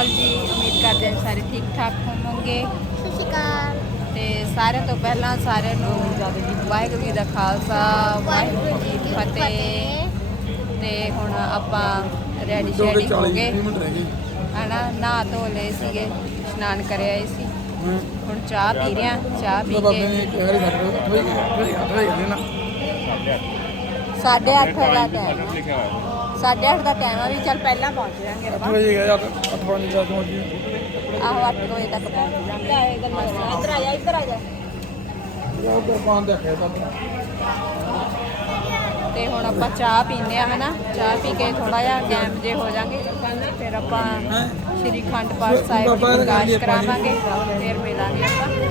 ਅਕਾਲ ਜੀ ਉਮੀਦ ਕਰਦੇ ਹਾਂ ਸਾਰੇ ਠੀਕ ਠਾਕ ਹੋਵੋਗੇ। ਸਤਿ ਸ਼੍ਰੀ ਅਕਾਲ। ਤੇ ਸਾਰਿਆਂ ਤੋਂ ਪਹਿਲਾਂ ਸਾਰਿਆਂ ਨੂੰ ਵਾਹਿਗੁਰੂ ਜੀ ਦਾ ਖਾਲਸਾ ਵਾਹਿਗੁਰੂ ਜੀ ਕੀ ਫਤਿਹ। ਤੇ ਹੁਣ ਆਪਾਂ ਰੈਡੀ ਸ਼ੈਡੀ ਹੋ 40 ਗਏ। ਹਨਾ ਨਹਾ ਧੋ ਲਏ ਸੀਗੇ ਇਸ਼ਨਾਨ ਕਰਿਆ ਆਏ ਸੀ। ਹੁਣ ਚਾਹ ਪੀ ਰਹੇ ਹਾਂ ਚਾਹ ਪੀ ਕੇ। ਸਾਡੇ ਅੱਠ ਵਜੇ ਅੱਠ ਵਜੇ ਅੱਠ ਵਜੇ ਜਾਣੇ। ਨਾ 8:30 ਦਾ ਟਾਈਮ ਆ। 8:30 ਦਾ ਟਾਈਮ ਆ ਵੀ ਚੱਲ ਪਹਿਲਾਂ ਪਹੁੰਚ ਜਾਾਂਗੇ ਅੱਠ ਆਪਾਂ ਵਜੇ ਗਿਆ ਅੱਠ ਅੱਠ ਵਜੇ ਜਾ ਪਹੁੰਚ ਗਏ ਆਹੋ 8 ਵਜੇ ਤੱਕ ਪਹੁੰਚ ਜਾਾਂਗੇ ਇੱਧਰ ਆ ਜਾ ਇੱਧਰ ਆ ਜਾ। ਉਹ ਤਾਂ ਪਾਣ ਦੇਖਿਆ ਤਾਂ ਤੇ ਹੁਣ ਆਪਾਂ ਚਾਹ ਪੀਂਦੇ ਆ ਹਨਾ? ਚਾਹ ਪੀ ਕੇ ਥੋੜਾ ਜਿਹਾ ਗੈਮ ਜੇ ਹੋ ਜਾਾਂਗੇ ਫਿਰ ਆਪਾਂ ਸ਼੍ਰੀ ਖੰਡ ਪਾਠ ਸਾਹਿਬ ਦੀ ਪ੍ਰਕਾਸ਼ ਕਰਾਵਾਂਗੇ। ਫਿਰ ਮਿਲਾਂਗੇ ਆਪਾਂ।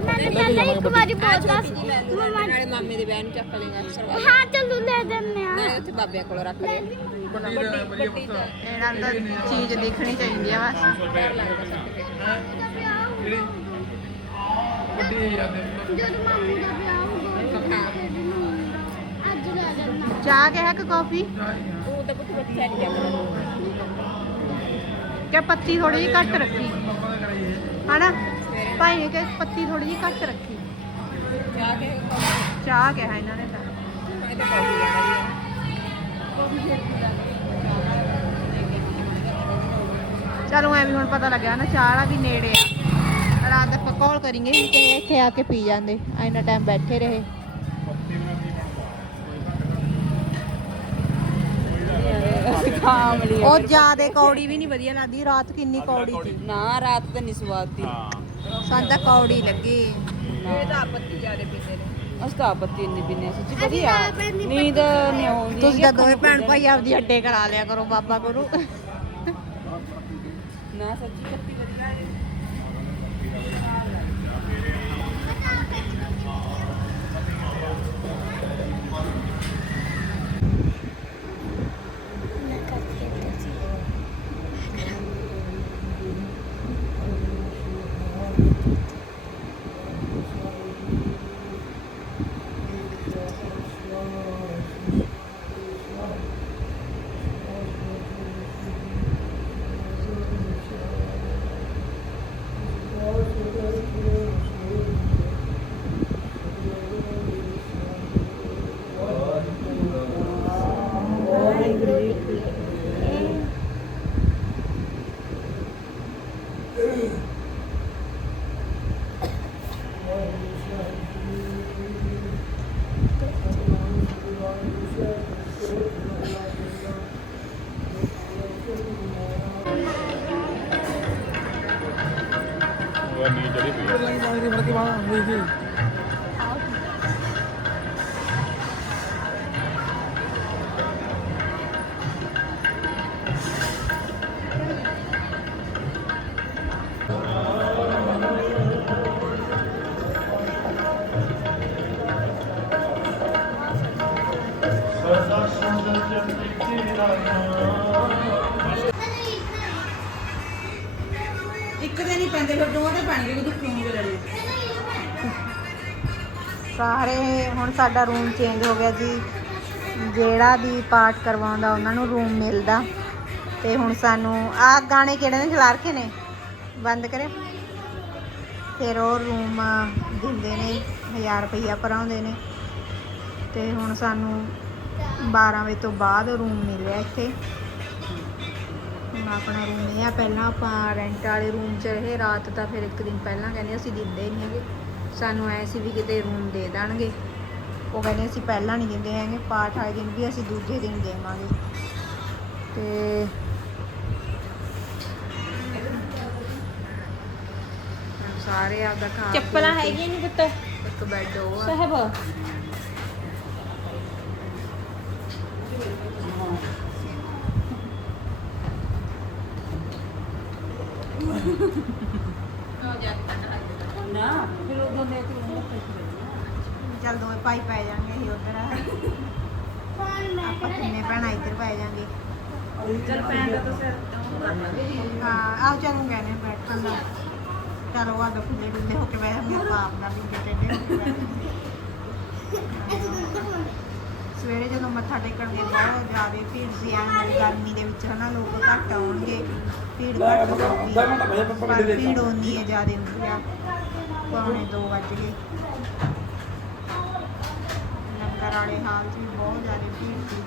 ਨਾਲੇ ਪਹਿਲਾਂ ਇੱਕ ਵਾਰੀ ਬੋਲਦਾ ਸੀ। ਮਮਾ ਨਾਲੇ ਮਾਮੇ ਦੇ ਵਿਆਹ ਨੂੰ ਚੱਕ ਲੇਗਾ ਸਰਵਾਈ। ਹਾਂ ਚੱਲੂ ਲੈ ਦਿੰਨੇ ਆ। ਨਾਲੇ ਉੱਥੇ ਬਾਬਿਆਂ ਕੋਲ ਰੱਖ ਲੈ ਇਹਨਾਂ ਦਾ ਚੀਜ਼ ਦੇਖਣੀ ਚਾਹੀਦੀ ਆ ਬਸ। ਵੱਡੀ ਜਾਂਦੇ ਜਦੋਂ ਮਾਮੂ ਦਾ ਵਿਆਹ ਹੋਊਗਾ ਅੱਜ ਲੈ ਦਿੰਨਾ ਚਾਹ ਕੇ ਹੈ ਕਿ ਕਾਫੀ? ਉਹ ਤਾਂ ਪੁੱਤ ਬੱਚਾ ਨਹੀਂ ਕਿ ਪੱਤੀ ਥੋੜੀ ਜਿਹੀ ਘੱਟ ਰੱਖੀ। ਹਨਾ? ਭਾਈ ਨੇ ਕਿ ਪੱਤੀ ਥੋੜੀ ਜਿਹੀ ਘੱਟ ਰੱਖੀ। ਚਾਹ ਕੇ ਚਾਹ ਕਿਹਾ ਇਹਨਾਂ ਨੇ ਤਾਂ। ਚਲੋ ਐ ਵੀ ਹੁਣ ਪਤਾ ਲੱਗਿਆ ਨਾ ਚਾਹ ਵਾਲਾ ਵੀ ਨੇੜੇ ਆ। ਰਾਤ ਆਪਾਂ ਕਾਲ ਕਰੀਂਗੇ ਤੇ ਇੱਥੇ ਆ ਕੇ ਪੀ ਜਾਂਦੇ। ਇੰਨਾ ਟਾਈਮ ਬੈਠੇ ਰਹੇ। ਉਹ ਜਿਆਦੇ ਕੌੜੀ ਵੀ ਨਹੀਂ ਵਧੀਆ ਲੱਗਦੀ ਰਾਤ ਕਿੰਨੀ ਕੌੜੀ ਸੀ। ਨਾ ਰਾਤ ਤਾਂ ਨਹੀਂ ਸਵਾਦ ਦੀ ਸਾਨੂੰ ਤਾਂ ਕੌੜੀ ਲੱਗੀ। ਅਸਤਾ ਪੱਤੀ ਇੰਨੀ ਪੀਨੇ ਸੀ ਵਧੀਆ। ਨੀਂਦ ਨਹੀਂ ਆਉਂਦੀ ਤੁਸੀਂ ਤਾਂ ਦੋਵੇਂ ਭੈਣ ਭਾਈ ਆਪਦੀ ਅੱਡੇ ਕਰਾ ਲਿਆ ਕਰੋ ਬਾਬਾ ਗੁਰੂ ਨਾ ਸੱਚੀ ਪੱਤੀ ਵਧੀਆ ਹੈ ਪਾਣੀ ਦੀ ਫੜ ਇੱਕ ਦਿਨ ਹੀ ਪੈਂਦੇ ਫਿਰ ਦੋ ਤੇ ਪਾਣੀ ਦੇ ਸਾਰੇ, ਹੁਣ ਸਾਡਾ ਰੂਮ ਚੇਂਜ ਹੋ ਗਿਆ ਜੀ। ਜਿਹੜਾ ਵੀ ਪਾਠ ਕਰਵਾਉਂਦਾ, ਉਹਨਾਂ ਨੂੰ ਰੂਮ ਮਿਲਦਾ। ਤੇ ਹੁਣ ਸਾਨੂੰ ਆਹ ਗਾਣੇ ਕਿਹੜੇ ਨੇ? ਚਲਾ ਰੱਖੇ ਨੇ। ਬੰਦ ਕਰੇ। ਫਿਰ ਉਹ ਰੂਮ ਦਿੰਦੇ ਨੇ 1000 ਰੁਪਈਆ ਭਰਾਉਂਦੇ ਨੇ। ਤੇ ਹੁਣ ਸਾਨੂੰ 12 ਵਜੇ ਤੋਂ ਬਾਅਦ ਰੂਮ ਮਿਲਿਆ ਇੱਥੇ। ਹੁਣ ਆਪਣਾ ਰੂਮ ਇਹ ਆ, ਪਹਿਲਾਂ ਆਪਾਂ ਰੈਂਟ ਵਾਲੇ ਰੂਮ 'ਚ ਰਹੇ। ਰਾਤ ਦਾ ਫਿਰ ਇੱਕ ਦਿਨ ਪਹਿਲਾਂ ਕਹਿੰਦੇ ਅਸੀਂ ਦਿੰਦੇ ਨਹੀਂ ਹੈਗੇ। ਸਾਨੂੰ ਐ ਸੀ ਵੀ ਕਿਤੇ ਰੂਮ ਦੇ ਦੇਣਗੇ। ਉਹ ਕਹਿੰਦੇ ਅਸੀਂ ਪਹਿਲਾਂ ਨਹੀਂ ਦਿੰਦੇ ਹੈਗੇ ਪਾਠ ਵਾਲੇ ਦਿਨ ਵੀ ਅਸੀਂ ਦੂਜੇ ਦਿਨ ਦੇਵਾਂਗੇ। ਤੇ ਸਾਰੇ ਆਪਦਾ ਖਾ ਚੱਪਲਾਂ ਹੈਗੀਆਂ ਨਹੀਂ ਪੁੱਤ। ਇੱਕ ਬੈੱਡ ਉਹ ਸਾਹਿਬ ਫਿਰ ਉਹ ਦੋਨੇ ਇੱਕ ਰੂਮ ਭਾਈ ਪੈ ਜਾਣਗੇ ਅਸੀਂ ਉਧਰ। ਆਪਾਂ ਤਿੰਨੇ ਭੈਣਾਂ ਇੱਧਰ ਪੈ ਜਾਾਂਗੇ ਚੱਲ ਪੈਣ ਦਾ ਤਾਂ ਸਿਰ ਹਾਂ ਆਓ ਚਲੂੰ ਕਹਿੰਦੇ ਬੈਠਣ ਦਾ। ਚਲੋ ਆ ਦੋ ਖੁੱਲੇ ਡੁੱਲੇ ਹੋ ਕੇ ਆਪਾਂ ਨਾਲ ਕੇ ਸਵੇਰੇ ਜਦੋਂ ਮੱਥਾ ਟੇਕਣ ਗਏ ਬਹੁਤ ਜ਼ਿਆਦਾ ਭੀੜ ਸੀ ਐਵੇਂ ਗਰਮੀ ਦੇ ਵਿੱਚ ਹਨਾ ਲੋਕ ਘੱਟ ਆਉਣਗੇ। ਭੀੜ ਘੱਟ ਹੋਊਗੀ। ਪਰ ਭੀੜ ਉਨੀ ਹੈ ਜ਼ਿਆਦਾ ਹੁੰਦੀ ਆ। ਪੌਣੇ 2 ਵੱਜ ਵਾਲੇ ਹਾਲ 'ਚ ਵੀ ਬਹੁਤ ਜ਼ਿਆਦਾ ਭੀੜ ਸੀ।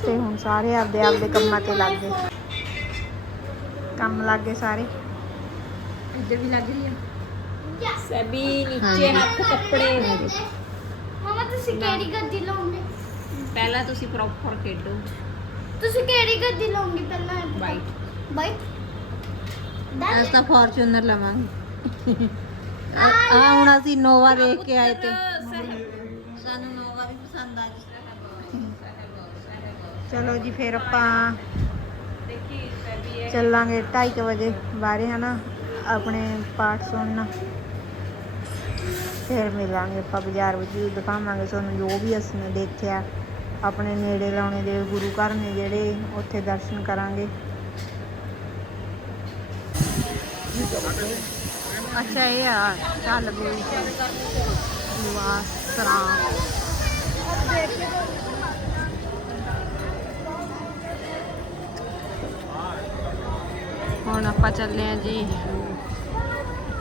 ਤੇ ਹੁਣ ਸਾਰੇ ਆਪਦੇ ਆਪਦੇ ਕੰਮਾਂ ਤੇ ਲੱਗ ਗਏ। ਕੰਮ ਲੱਗ ਗਏ ਸਾਰੇ। ਇੱਧਰ ਵੀ ਲੱਗ ਰਹੀ ਆ। ਸਭੀ ਨੀਚੇ ਹੱਥ ਕੱਪੜੇ ਮਮਾ ਤੁਸੀਂ ਕਿਹੜੀ ਗੱਡੀ ਲਾਉਂਗੇ? ਪਹਿਲਾਂ ਤੁਸੀਂ ਪ੍ਰੋਪਰ ਖੇਡੋ। ਤੁਸੀਂ ਕਿਹੜੀ ਗੱਡੀ ਲਾਉਂਗੇ ਪਹਿਲਾਂ ਵਾਈਟ ਬਾਈਕ ਅੱਜ ਤਾਂ ਫੋਰਚੂਨਰ ਲਵਾਂਗੇ। ਆ ਹੁਣ ਅਸੀਂ ਨੋਵਾ ਦੇਖ ਕੇ ਆਏ ਤੇ। ਸਾਨੂੰ ਨੋਵਾ ਵੀ ਪਸੰਦ ਆ ਗਈ ਚਲੋ ਜੀ ਫਿਰ ਆਪਾਂ ਚੱਲਾਂਗੇ 2:30 ਵਜੇ ਬਾਹਰੇ ਹਨਾ? ਆਪਣੇ ਪਾਠ ਸੁਣਨ। ਫਿਰ ਮਿਲਾਂਗੇ ਆਪਾਂ ਬਾਜ਼ਾਰ ਵਿੱਚ ਦਿਖਾਵਾਂਗੇ ਤੁਹਾਨੂੰ ਜੋ ਵੀ ਅਸੀਂ ਦੇਖਿਆ। ਆਪਣੇ ਨੇੜੇ ਲਾਉਣੇ ਦੇ ਗੁਰੂ ਘਰ ਨੇ ਜਿਹੜੇ ਉੱਥੇ ਦਰਸ਼ਨ ਕਰਾਂਗੇ। ਅੱਛਾ ਇਹ ਆ ਚੱਲ ਗਈ ਵਾਸਰਾ ਹੁਣ ਆਪਾਂ ਚੱਲੇ ਆ ਜੀ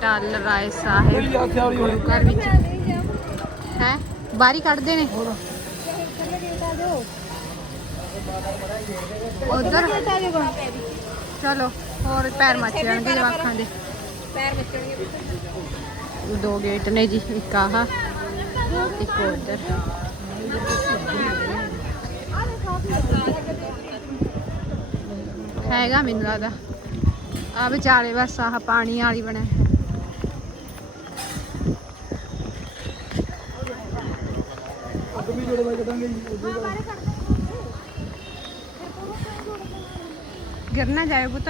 ਟੱਲ ਰਾਏ ਸਾਹਿਬ ਘਰ ਵਿੱਚ। ਹੈ? ਬਾਰੀ ਕੱਢਦੇ ਨੇ। ਉਧਰ। ਚਲੋ ਹੋਰ ਪੈਰ ਮੱਚ ਜਾਣਗੇ ਜਵਾਕਾਂ ਦੇ। ਪੈਰ ਵੱਜਣਗੇ ਦੋ ਗੇਟ ਨੇ ਜੀ, ਇੱਕ ਆਹ, ਇੱਕ ਉਧਰ। ਹੈਗਾ ਮੈਨੂੰ ਲੱਗਦਾ। ਆ ਵਿਚਾਲੇ ਬਸ ਆਹ ਪਾਣੀ ਵਾਲੀ ਬਣਿਆ ਹੈ। ਵੀ ਜੋੜੇ ਬਾਈ ਕਦਾਂਗੇ ਜੀ ਜਾਏ ਪੁੱਤ।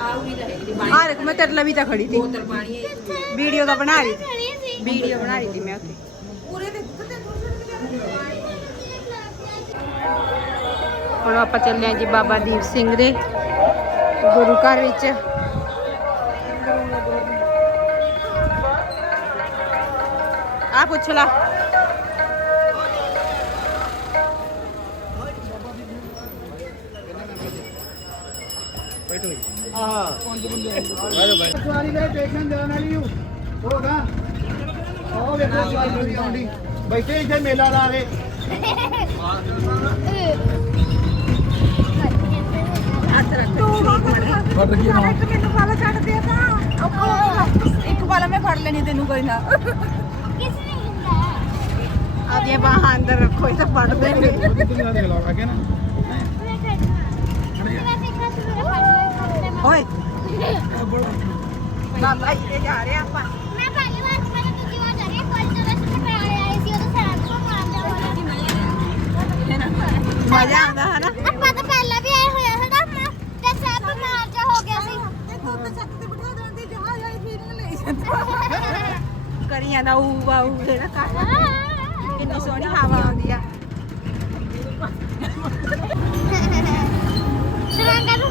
ਆ ਹੈ ਮੈਂ ਤੇਰੇ ਲਈ ਵੀ ਤਾਂ ਖੜੀ ਸੀ। ਬੋਤਲ ਪਾਣੀ ਹੈ ਵੀਡੀਓ ਤਾਂ ਬਣਾ ਰਹੀ ਸੀ। ਵੀਡੀਓ ਬਣਾ ਰਹੀ ਸੀ ਮੈਂ ਉੱਥੇ। ਹੁਣ ਆਪਾਂ ਚੱਲੇ ਹਾਂ ਜੀ ਬਾਬਾ ਦੀਪ ਸਿੰਘ ਦੇ ਗੁਰੂ ਘਰ ਵਿੱਚ। ਆ ਪੁੱਛ ਲਾ। ਸਵਾਰੀ ਦੇ ਦੇਖਣ ਜਾਣ ਵਾਲੀ ਹੂੰ। ਹੋਗਾ ਆਓ ਵੇਖੋ ਸਵਾਰੀ ਪੂਰੀ ਆਉਂਦੀ। ਬੈਠੇ ਇੱਥੇ ਮੇਲਾ ਲਾ ਕੇ। ਫੜ ਗਈ ਨਾ। ਮੈਨੂੰ ਫਾਲਾ ਛੱਡ ਦੇ ਤਾਂ। ਇੱਕ ਵਾਲਾ ਮੈਂ ਫੜ ਲੈਣੀ ਤੈਨੂੰ ਕੋਈ ਨਾ। ਕਿਸ ਨੇ ਹੁੰਦਾ ਆਪਦੀਆਂ ਬਾਹਾਂ ਅੰਦਰ ਰੱਖੋ ਇਹ ਤਾਂ ਫੜ ਦੇਣਗੇ ਤੂੰ ਨਾ ਦੇਖ ਲਾ ਆ ਕੇ ਨਾ ਮੈਂ ਖੜੀ ਮੈਂ ਸਿੱਖਾ ਸੀ ਮੇਰਾ ਫੜ ਲੈ ਓਏ। ਬਾਬਾ ਜੀ ਦੇ ਜਾ ਰਹੇ ਆਪਾਂ। ਮੈਂ ਪਹਿਲੀ ਵਾਰ ਮੈਂ ਦੂਜੀ ਵਾਰ ਜਾ ਰਹੀ ਹਾਂ ਕੱਲ ਜਦੋਂ ਅਸੀਂ ਪਟਿਆਲੇ ਆਏ ਸੀ ਉਦੋਂ ਸੈਰ ਤੋਂ ਮਾਰਦਾ ਮਜ਼ਾ ਆਉਂਦਾ ਹੈ ਨਾ ਆਪਾਂ ਤਾਂ ਪਹਿਲਾਂ ਵੀ ਆਏ ਹੋਇਆ ਸੀ ਨਾ ਤੇ ਸਭ ਬਿਮਾਰ ਜਾ ਹੋ ਗਿਆ ਸੀ। ਕਰੀਆਂ ਦਾ ਊ ਬਾਊ ਜਿਹੜਾ ਕਰ ਕਿੰਨੀ ਸੋਹਣੀ ਹਵਾ ਆਉਂਦੀ ਆ। ਸ਼ਰਾਂਗਾ ਨੂੰ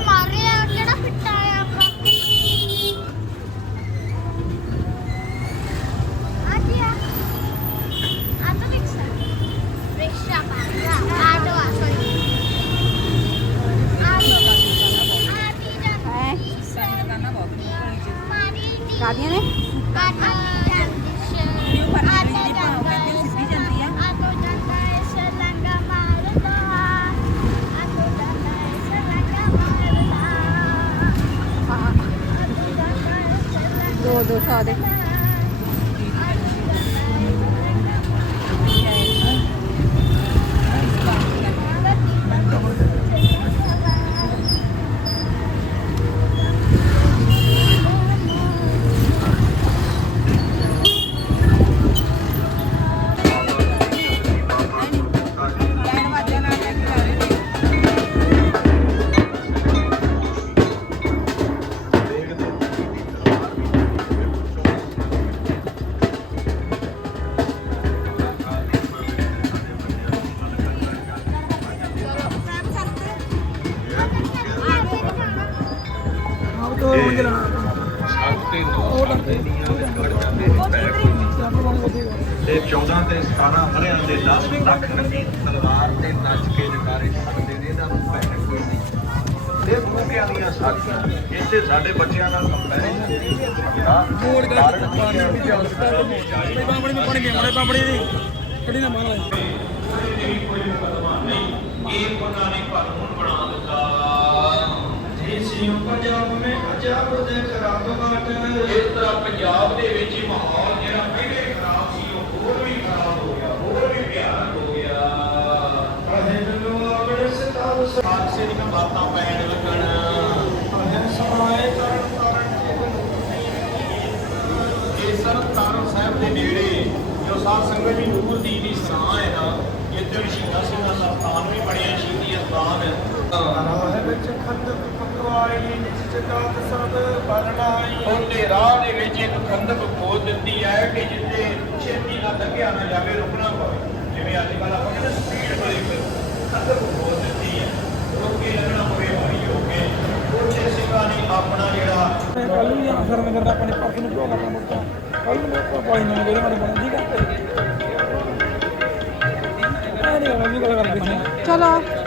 ਤੇ ਦੋ ਦੀਆਂ ਵਿੱਚ ਖੜ ਜਾਂਦੇ ਨੇ ਪੈ ਕੋਈ ਨਹੀਂ ਤੇ 14 ਤੇ 17 ਹਰਿਆਂ ਦੇ 10 ਲੱਖ ਰੰਗੀ ਤਲਵਾਰ ਤੇ ਨੱਚ ਕੇ ਜਕਾਰੇ ਛੱਡਦੇ ਨੇ ਇਹਨਾਂ ਨੂੰ ਭੈ ਕੋਈ ਨਹੀਂ। ਇਹ ਮੂੰਗਿਆਂ ਦੀਆਂ ਸਾਖੀਆਂ ਇੱਥੇ ਸਾਡੇ ਬੱਚਿਆਂ ਨਾਲ ਕੰਪੈਰੀਜ਼ਨ ਨਹੀਂ ਹੁੰਦਾ ਮੋੜ ਕਾਰਨ ਕੀ ਹੈ? ਵੀ ਪਾਪੜੀ ਨੂੰ ਪੜ ਕੇ ਮਾਰੇ ਪਾਪੜੀ ਦੀ। ਕਿਹੜੀ ਨਾ ਮਾਰ ਲੈ। ਇਹ ਉਹਨਾਂ ਨੇ ਕਾਨੂੰਨ ਬਣਾ ਦਿੱਤਾ। ਜੇ ਸੀ ਪੰਜਾਬ ਮੇ ਅਜਾਬ ਦੇ ਖਰਾਬ ਬਾਟ। ਇਸ ਤਰ੍ਹਾਂ ਪੰਜਾਬ ਦੇ ਵਿੱਚ ਹੀ ਮਾਹੌਲ ਜਿਹੜਾ ਪਹਿਲੇ ਖਰਾਬ ਸੀ ਉਹ ਹੋਰ ਵੀ ਖਰਾਬ ਹੋ ਗਿਆ ਹੋਰ ਵੀ ਭਿਆਨਕ ਹੋ ਗਿਆ। ਅਹੇ ਨੂੰ ਆਪਣੇ ਸਿਤਾਰ ਹਾਦਸੇ ਦੀਆਂ ਬਾਤਾਂ ਪੈਣ ਲੱਗਣ। ਅਹੇ ਸਮਾਏ ਕਰਨ ਤਰਨ ਇਹ ਸਰ ਤਾਰਨ ਸਾਹਿਬ ਦੇ ਨੇੜੇ ਜੋ ਸਾਧ ਸੰਗਤ ਜੀ ਨੂਰ ਦੀ ਦੀ ਸਰਾਂ ਹੈ ਨਾ ਇੱਥੇ ਸ਼ਹੀਦਾਂ ਸਿੰਘਾਂ ਦਾ ਸਥਾਨ ਵੀ ਬਣਿਆ ਸ਼ਹੀਦੀ ਅਸਥਾਨ ਹੈ ਰਾਹ ਵਿੱਚ ਖੰਦਕ ਜਗਤ ਸਭ ਬਰਨਾਈ ਉਹਦੇ ਰਾਹ ਦੇ ਵਿੱਚ ਇੱਕ ਖੰਦਕ ਖੋਦ ਦਿੱਤੀ ਹੈ ਕਿ ਜਿੱਥੇ ਛੇਤੀ ਨਾਲ ਲੰਘਿਆ ਨਾ ਜਾਵੇ ਰੁਕਣਾ ਪਵੇ। ਜਿਵੇਂ ਅੱਜ ਕੱਲ੍ਹ ਆਪਾਂ ਕਹਿੰਦੇ ਸਪੀਡ ਬ੍ਰੇਕ ਖੰਦਕ ਖੋਦ ਦਿੱਤੀ ਹੈ। ਰੁਕ ਕੇ ਲੱਗਣਾ ਪਵੇ ਹੌਲੀ ਹੋ ਕੇ ਉੱਥੇ ਸਿੰਘਾਂ ਨੇ ਆਪਣਾ ਜਿਹੜਾ ਕੱਲ ਨੂੰ ਜਾਣਾ ਸਰ ਨਗਰ ਦਾ ਆਪਣੇ ਪਰਸ ਨੂੰ ਭੋਗ ਆਪਣਾ ਮੁੱਕਾ ਕੱਲ ਨੂੰ ਮੈਂ ਪਾਈ ਨਾ ਮੇਰੇ ਮਾਰੇ ਬਣਾ ਨਹੀਂ ਕਰਕੇ ਸੀ ਚਲੋ।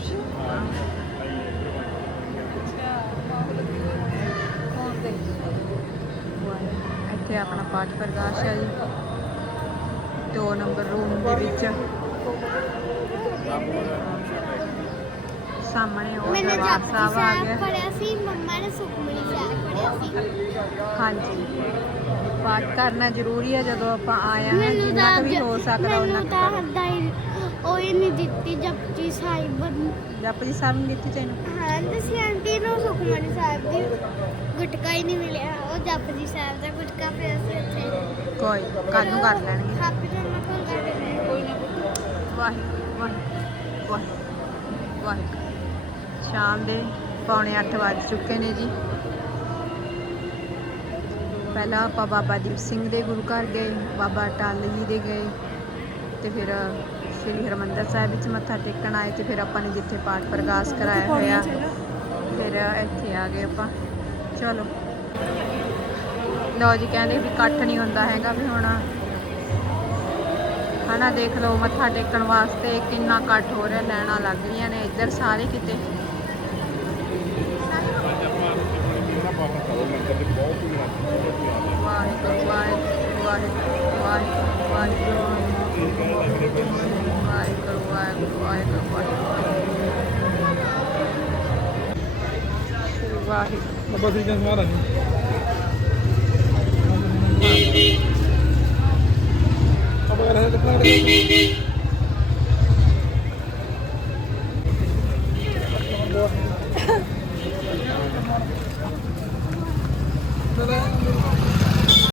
ਸਤਨਾਮ ਇੱਥੇ ਆਪਣਾ ਪਾਠ ਪ੍ਰਕਾਸ਼ ਹੈ ਜੀ। ਦੋ ਨੰਬਰ ਰੂਮ ਦੇ ਵਿੱਚ। ਸਾਹਮਣੇ ਉਹ ਮੈंने ਦਰਬਾਰ ਜਪਜੀ ਸਾਹਿਬ ਆ ਸਾਹਿਬ ਗਿਆ। ਪੜਿਆ ਸੀ ਮੰਮਾ ਨੇ ਸੁਖਮਨੀ ਸਾਹਿਬ ਪੜਿਆ ਸੀ। ਹਾਂਜੀ। ਪਾਠ ਕਰਨਾ ਜ਼ਰੂਰੀ ਹੈ ਜਦੋਂ ਆਪਾਂ ਆਏ ਹਾਂ ਮੈਨੂੰ ਜਿੰਨਾ ਤਾਂ ਕੁ ਵੀ ਹੋ ਸਕਦਾ ਉਹਨਾਂ ਮੈਨੂੰ ਕੁ ਤਾਂ ਕਰੋ। ਹੱਦਾਂ ਹੀ ਉਹ ਹੀ ਨਹੀਂ ਦਿੱਤੀ ਜਪਜੀ ਸਾਹਿਬ ਜਪਜੀ ਸਾਹਿਬ ਨੂੰ ਦਿੱਤੀ ਤੈਨੂੰ? ਹਾਂ ਤੁਸੀਂ ਆਂਟੀ ਨੂੰ ਸੁਖਮਨੀ ਸਾਹਿਬ ਦੀ ਗੁਟਕਾ ਹੀ ਨਹੀਂ ਮਿਲਿਆ। ਉਹ ਜਪਜੀ ਸਾਹਿਬ ਦਾ ਗੁਟਕਾ ਪਿਆ ਸੀ ਉੱਥੇ ਕੋਈ ਕੱਲ ਨੂੰ ਕਰ ਲੈਣਗੇ। ਹਾਪੀ ਜਮਾ ਕੋਲ ਕਰ ਦੇਣਾ ਕੋਈ ਨਾ ਵਾਹਿਗੁਰੂ ਵਾਹਿਗੁਰੂ ਵਾਹਿਗੁਰੂ ਵਾਹਿਗੁਰੂ। ਸ਼ਾਮ ਦੇ ਪੌਣੇ 8 ਵੱਜ ਚੁੱਕੇ ਨੇ ਜੀ। ਪਹਿਲਾਂ ਆਪਾਂ ਬਾਬਾ ਦੀਪ ਸਿੰਘ ਦੇ ਗੁਰੂ ਘਰ ਗਏ ਬਾਬਾ ਟੱਲ ਜੀ ਦੇ ਗਏ ਤੇ ਫਿਰ ਸ੍ਰੀ ਹਰਮੰਦਰ ਸਾਹਿਬ ਵਿੱਚ ਮੱਥਾ ਟੇਕਣ ਆਏ ਤੇ ਫਿਰ ਆਪਾਂ ਨੇ ਜਿੱਥੇ ਪਾਠ ਪ੍ਰਕਾਸ਼ ਕਰਾਇਆ ਹੋਇਆ ਫਿਰ ਇੱਥੇ ਆ ਗਏ ਆਪਾਂ। ਚਲੋ। ਲਓ ਜੀ ਕਹਿੰਦੇ ਵੀ ਇਕੱਠ ਨਹੀਂ ਹੁੰਦਾ ਹੈਗਾ ਵੀ ਹੁਣ। ਹਨਾ ਦੇਖ ਲਓ ਮੱਥਾ ਟੇਕਣ ਵਾਸਤੇ ਕਿੰਨਾ ਇਕੱਠ ਹੋ ਰਿਹਾ ਲੈਣਾ ਲੱਗ ਰਹੀਆਂ ਨੇ ਇੱਧਰ ਸਾਰੇ ਕਿਤੇ। ਵਾਹਿਗੁਰੂ ਵਾਹਿਗੁਰੂ ਵਾਹਿਗੁਰੂ ਵਾਹਿਗੁਰੂ। ਵਾਹਿਗੁਰੂ ਬਸ ਇਦਾਂ ਸਮਾਰਾ ਨਹੀਂ ਅਬ ਅਗਰ ਹੈ ਤਾਂ